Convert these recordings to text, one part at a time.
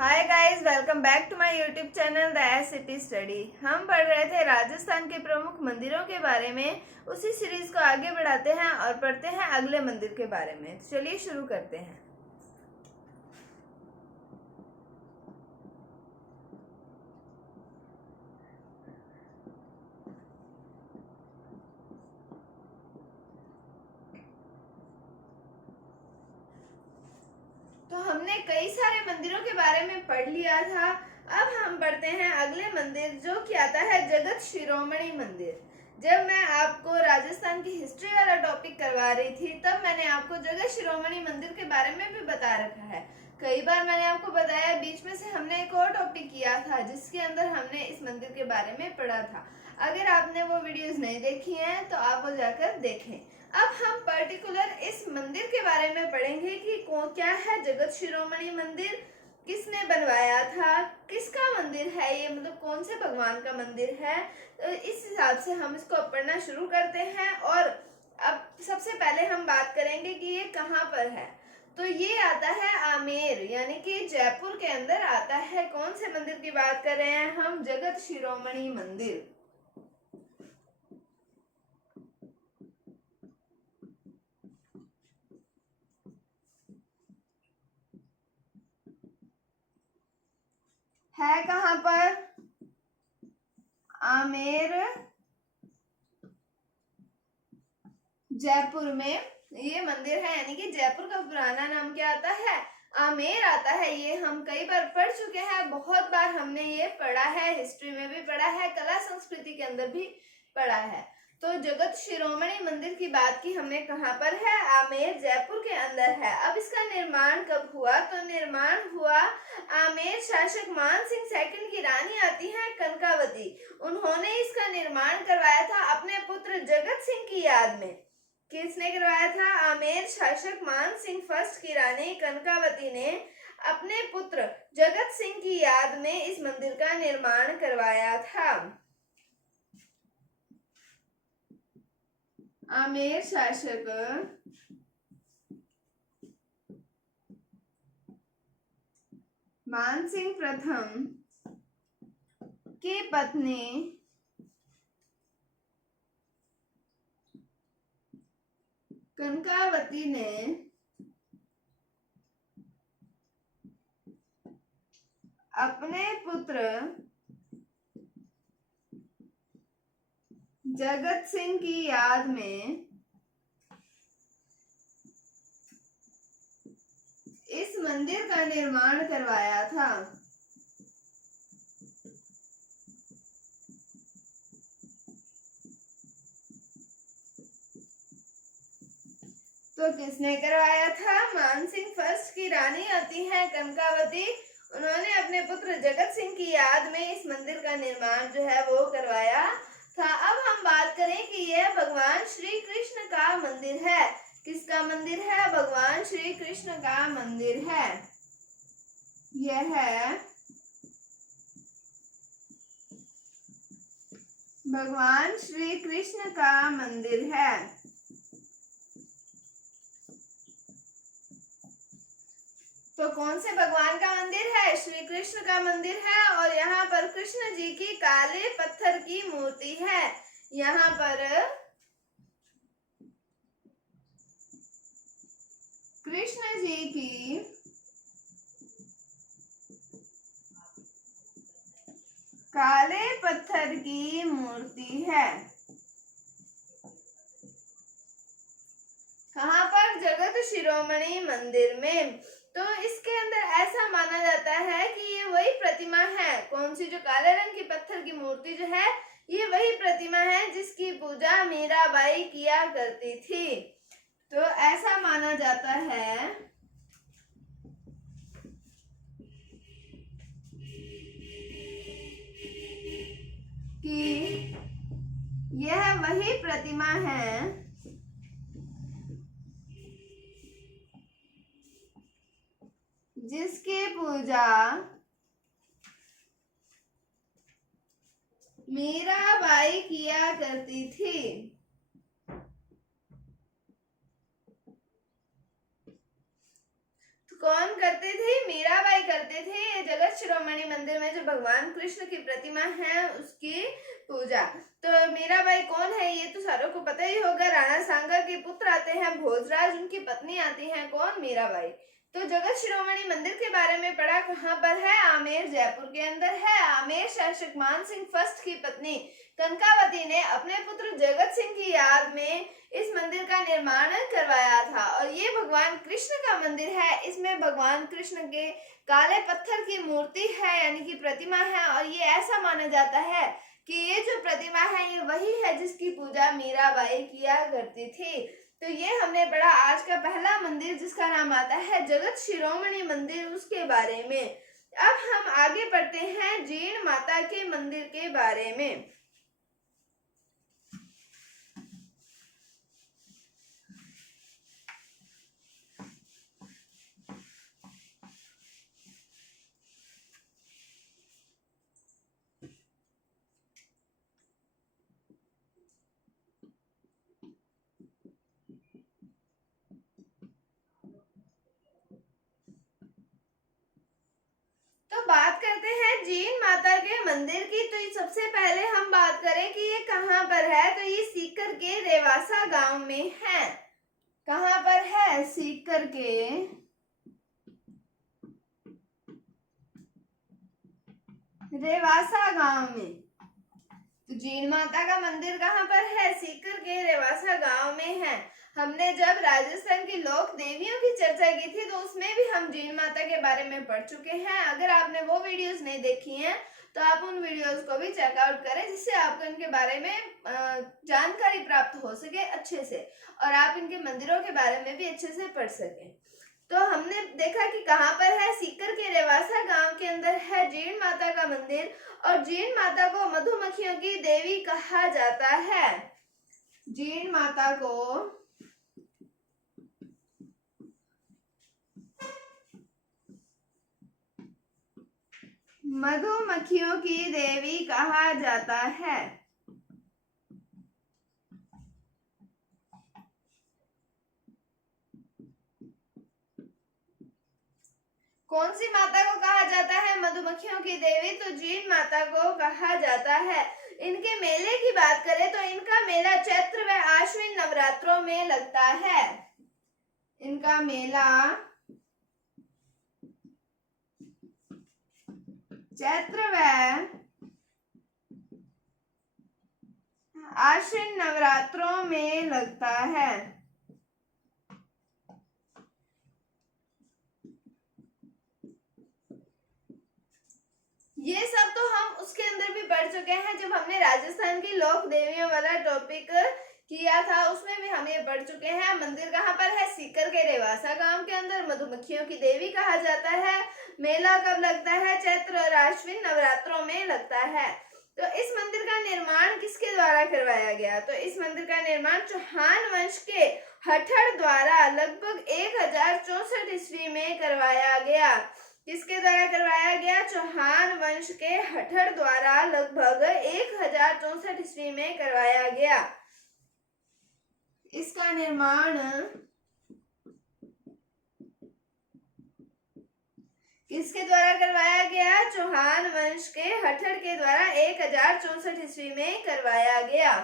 Hi guys, welcome back to my YouTube channel the S City Study. हम पढ़ रहे थे राजस्थान के प्रमुख मंदिरों के बारे में। उसी सीरीज को आगे बढ़ाते हैं और पढ़ते हैं अगले मंदिर के बारे में। चलिए शुरू करते हैं। तो हमने कई सारे मंदिरों के बारे में पढ़ लिया था। अब हम पढ़ते हैं अगले मंदिर, जो कि आता है जगत शिरोमणि मंदिर। जब मैं आपको राजस्थान की हिस्ट्री वाला टॉपिक करवा रही थी, तब मैंने आपको जगत शिरोमणि मंदिर के बारे में भी बता रखा है। कई बार मैंने आपको बताया। बीच में से हमने एक और टॉपिक किया था जिसके अंदर हमने इस मंदिर के बारे में पढ़ा था। अगर आपने वो वीडियोस नहीं देखी हैं तो आप वो जाकर देखें। अब हम पर्टिकुलर इस मंदिर के बारे में पढ़ेंगे कि क्या है जगत शिरोमणि मंदिर, किसने बनवाया था, किसका मंदिर है ये, मतलब कौन से भगवान का मंदिर है। तो इस हिसाब से हम इसको पढ़ना शुरू करते हैं। और अब सबसे पहले हम बात करेंगे कि ये कहाँ पर है। तो ये आता है आमेर, यानी कि जयपुर के अंदर आता है। कौन से मंदिर की बात कर रहे हैं हम? जगत शिरोमणि मंदिर। है कहाँ पर? आमेर, जयपुर में ये मंदिर है। यानी कि जयपुर का पुराना नाम क्या आता है? आमेर आता है। ये हम कई बार पढ़ चुके हैं, बहुत बार हमने ये पढ़ा है, हिस्ट्री में भी पढ़ा है, कला संस्कृति के अंदर भी पढ़ा है। तो जगत शिरोमणि मंदिर की बात की हमने, कहाँ पर है? आमेर, जयपुर के अंदर है। अब इसका निर्माण कब हुआ? तो निर्माण हुआ आमेर शासक मान सिंह सेकंड की रानी आती है कनकावती, उन्होंने इसका निर्माण करवाया था अपने पुत्र जगत सिंह की याद में। किसने करवाया था? आमेर शासक मान सिंह फर्स्ट की रानी कनकावती ने अपने पुत्र जगत सिंह की याद में इस मंदिर का निर्माण करवाया था। आमेर शासक मान सिंह प्रथम की पत्नी कनकावती ने अपने पुत्र जगत सिंह की याद में इस मंदिर का निर्माण करवाया था। तो किसने करवाया था? मान सिंह फर्स्ट की रानी आती है कनकावती, उन्होंने अपने पुत्र जगत सिंह की याद में इस मंदिर का निर्माण जो है वो करवाया था। अब हम बात करें कि यह भगवान श्री कृष्ण का मंदिर है। किसका मंदिर है? भगवान श्री कृष्ण का मंदिर है। यह है भगवान श्री कृष्ण का मंदिर है। तो कौन से भगवान का मंदिर है? श्री कृष्ण का मंदिर है। और यहाँ पर कृष्ण जी की काले पत्थर की मूर्ति है। यहाँ पर कृष्ण जी की काले पत्थर की मूर्ति है। कहाँ पर? जगत शिरोमणि मंदिर में। तो इसके अंदर ऐसा माना जाता है कि ये वही प्रतिमा है। कौन सी? जो काले रंग की पत्थर की मूर्ति जो है, ये वही प्रतिमा है जिसकी पूजा मीराबाई किया करती थी। तो ऐसा माना जाता है कि यह वही प्रतिमा है जिसकी पूजा मीराबाई किया करती थी। कौन करते थे? मीराबाई करते थे। जगत शिरोमणि मंदिर में जो भगवान कृष्ण की प्रतिमा है उसकी पूजा। तो मीराबाई कौन है ये तो सारों को पता ही होगा। राणा सांगा के पुत्र आते हैं भोजराज, उनकी पत्नी आती है कौन, मीराबाई। तो जगत शिरोमणि मंदिर के बारे में पढ़ा, कहाँ पर है, आमेर जयपुर के अंदर है। आमेर शासक मान सिंह फर्स्ट की पत्नी कनकावती ने अपने पुत्र जगत सिंह की याद में इस मंदिर का निर्माण करवाया था। और ये भगवान कृष्ण का मंदिर है। इसमें भगवान कृष्ण के काले पत्थर की मूर्ति है यानी कि प्रतिमा है। और ये ऐसा माना जाता है कि ये जो प्रतिमा है ये वही है जिसकी पूजा मीराबाई किया करती थी। तो ये हमने पढ़ा आज का पहला मंदिर जिसका नाम आता है जगत शिरोमणि मंदिर, उसके बारे में। अब हम आगे बढ़ते हैं जीण माता के मंदिर के बारे में। तो बात करते हैं जीण माता के मंदिर की। तो सबसे पहले हम बात करें कि ये कहाँ पर है, तो ये सीकर के रेवासा गांव में है। कहाँ पर है, सीकर के रेवासा गांव में। तो जीण माता का मंदिर कहाँ पर है, सीकर के रेवासा गांव में है। हमने जब राजस्थान की लोक देवियों की चर्चा की थी तो उसमें भी हम जीण माता के बारे में पढ़ चुके हैं। अगर आपने वो वीडियोस नहीं देखी हैं तो आप उन वीडियोस को भी चेकआउट करें, जिससे आपको इनके बारे में जानकारी प्राप्त हो सके अच्छे से, और आप इनके मंदिरों के बारे में भी अच्छे से पढ़ सकें। तो हमने देखा कि कहाँ पर है, सीकर के रेवासा गांव के अंदर है जीण माता का मंदिर। और जीण माता को मधुमक्खियों की देवी कहा जाता है। जीण माता को मधुमक्खियों की देवी कहा जाता है। कौन सी माता को कहा जाता है मधुमक्खियों की देवी, तो जीण माता को कहा जाता है। इनके मेले की बात करें तो इनका मेला चैत्र व आश्विन नवरात्रों में लगता है। इनका मेला चैत्र व आश्विन नवरात्रों में लगता है। ये सब तो हम उसके अंदर भी पढ़ चुके हैं जब हमने राजस्थान की लोक देवियों वाला टॉपिक किया था, उसमें भी हम ये पढ़ चुके हैं। मंदिर कहाँ पर है, सीकर के रेवासा गांव के अंदर। मधुमक्खियों की देवी कहा जाता है। मेला कब लगता है, चैत्र और आश्विन नवरात्रों में लगता है। तो इस मंदिर का निर्माण किसके द्वारा करवाया गया, तो इस मंदिर का निर्माण चौहान वंश के हठड़ द्वारा लगभग 1064 ईस्वी में करवाया गया। किसके द्वारा करवाया गया, चौहान वंश के हठड़ द्वारा लगभग 1064 ईस्वी में करवाया गया। इसका निर्माण किसके द्वारा करवाया गया, चौहान वंश के हठड़ के द्वारा 1064 ईस्वी में करवाया गया।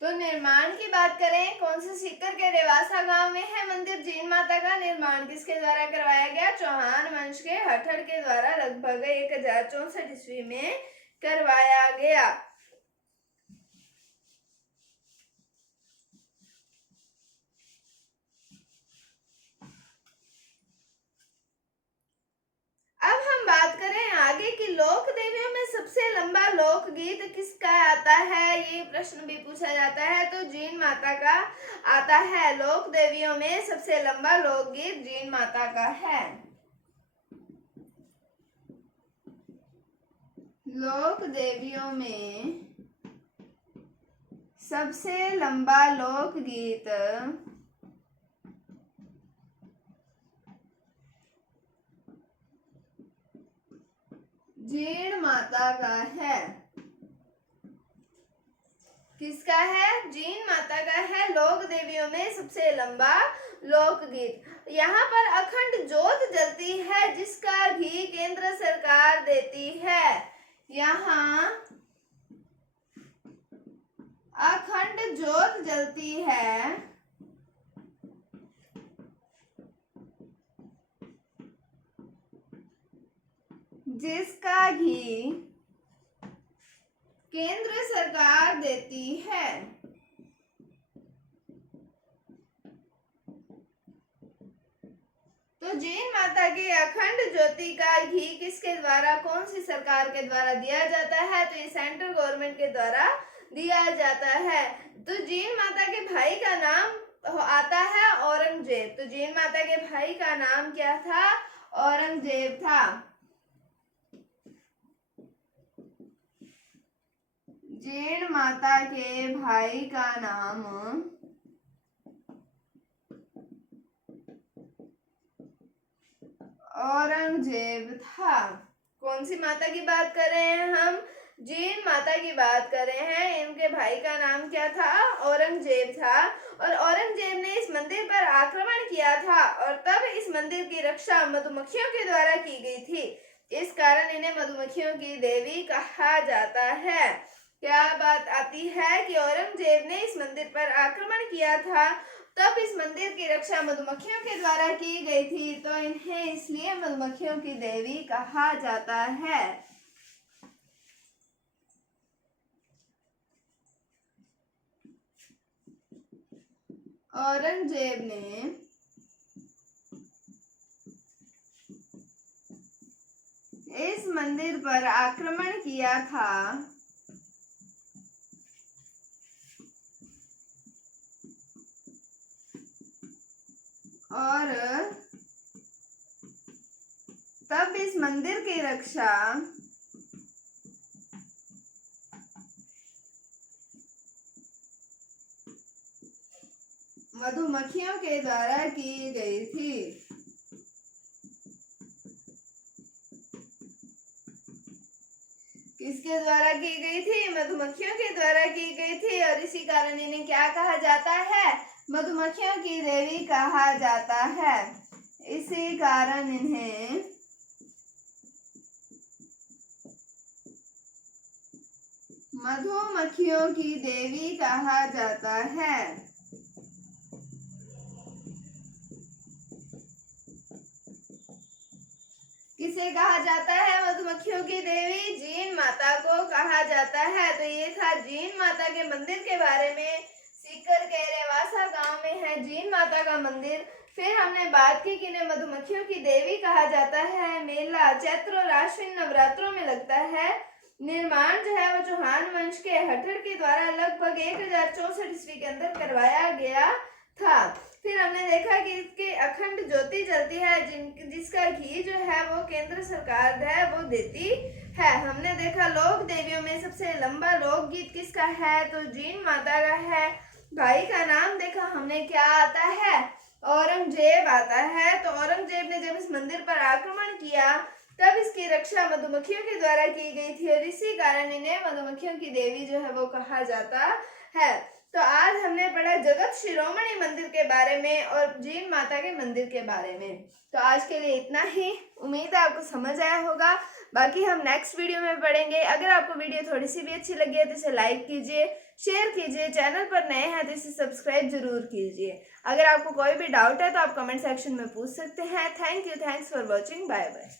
तो निर्माण की बात करें, कौन से सीकर के रेवासा गांव में है मंदिर जीण माता का। निर्माण किसके द्वारा करवाया गया, चौहान वंश के हठड़ के द्वारा लगभग 1064 ईस्वी में करवाया गया। अब हम बात करें आगे की लोक देवियों में सबसे लंबा लोकगीत किसका आता है, ये प्रश्न भी पूछा जाता है। तो जीण माता का आता है। लोक देवियों में सबसे लंबा लोकगीत जीण माता का है। लोक देवियों में सबसे लंबा लोकगीत जीण माता का है। किसका है? जीण माता का है। लोक देवियों में सबसे लंबा लोकगीत। यहाँ पर अखंड जोत जलती है जिसका घी केंद्र सरकार देती है। यहाँ अखंड जोत जलती है जिसका घी केंद्र सरकार देती है। तो जीण माता के अखंड ज्योति का घी किसके द्वारा, कौन सी सरकार के द्वारा दिया जाता है? तो ये सेंट्रल गवर्नमेंट के द्वारा दिया जाता है। तो जीण माता के भाई का नाम आता है औरंगजेब। तो जीण माता के भाई का नाम क्या था? औरंगजेब था। जीण माता के भाई का नाम औरंगजेब था। कौन सी माता की बात कर रहे हैं हम? जीण माता की बात कर रहे हैं। इनके भाई का नाम क्या था? औरंगजेब था। और औरंगजेब ने इस मंदिर पर आक्रमण किया था और तब इस मंदिर की रक्षा मधुमक्खियों के द्वारा की गई थी। इस कारण इन्हें मधुमक्खियों की देवी कहा जाता है। क्या बात आती है कि औरंगजेब ने इस मंदिर पर आक्रमण किया था, तब इस मंदिर की रक्षा मधुमक्खियों के द्वारा की गई थी, तो इन्हें इसलिए मधुमक्खियों की देवी कहा जाता है। औरंगजेब ने इस मंदिर पर आक्रमण किया था और तब इस मंदिर की रक्षा मधुमक्खियों के द्वारा की गई थी। किसके द्वारा की गई थी? मधुमक्खियों के द्वारा की गई थी। और इसी कारण इन्हें क्या कहा जाता है? मधुमक्खियों की देवी कहा जाता है। इसी कारण इन्हें मधुमक्खियों की देवी कहा जाता है। किसे कहा जाता है? मधुमक्खियों की देवी जीण माता को कहा जाता है। तो ये था जीण माता के मंदिर के बारे में। सीकर के रेवासा गांव में है जीण माता का मंदिर। फिर हमने बात की कि इन्हें मधुमक्खियों की देवी कहा जाता है। मेला चैत्र और आश्विन नवरात्रों में लगता है। निर्माण जो है वो चौहान वंश के हठड़ के द्वारा लगभग 1064 ईस्वी के अंदर करवाया गया था। फिर हमने देखा कि इसके अखंड ज्योति जलती है जिसका घी जो है वो केंद्र सरकार है वो देती है। हमने देखा लोक देवियों में सबसे लंबा लोकगीत किसका है? तो जीण माता का है। भाई का नाम देखा हमने क्या आता है? औरंगजेब आता है। तो औरंगजेब ने जब इस मंदिर पर आक्रमण किया तब इसकी रक्षा मधुमक्खियों के द्वारा की गई थी और इसी कारण इन्हें मधुमक्खियों की देवी जो है वो कहा जाता है। तो आज हमने पढ़ा जगत शिरोमणि मंदिर के बारे में और जीण माता के मंदिर के बारे में। तो आज के लिए इतना ही। उम्मीद है आपको समझ आया होगा। बाकी हम नेक्स्ट वीडियो में पढ़ेंगे। अगर आपको वीडियो थोड़ी सी भी अच्छी लगी है तो इसे लाइक कीजिए, शेयर कीजिए। चैनल पर नए हैं तो इसे सब्सक्राइब जरूर कीजिए। अगर आपको कोई भी डाउट है तो आप कमेंट सेक्शन में पूछ सकते हैं। Thank you, thanks for watching, bye bye.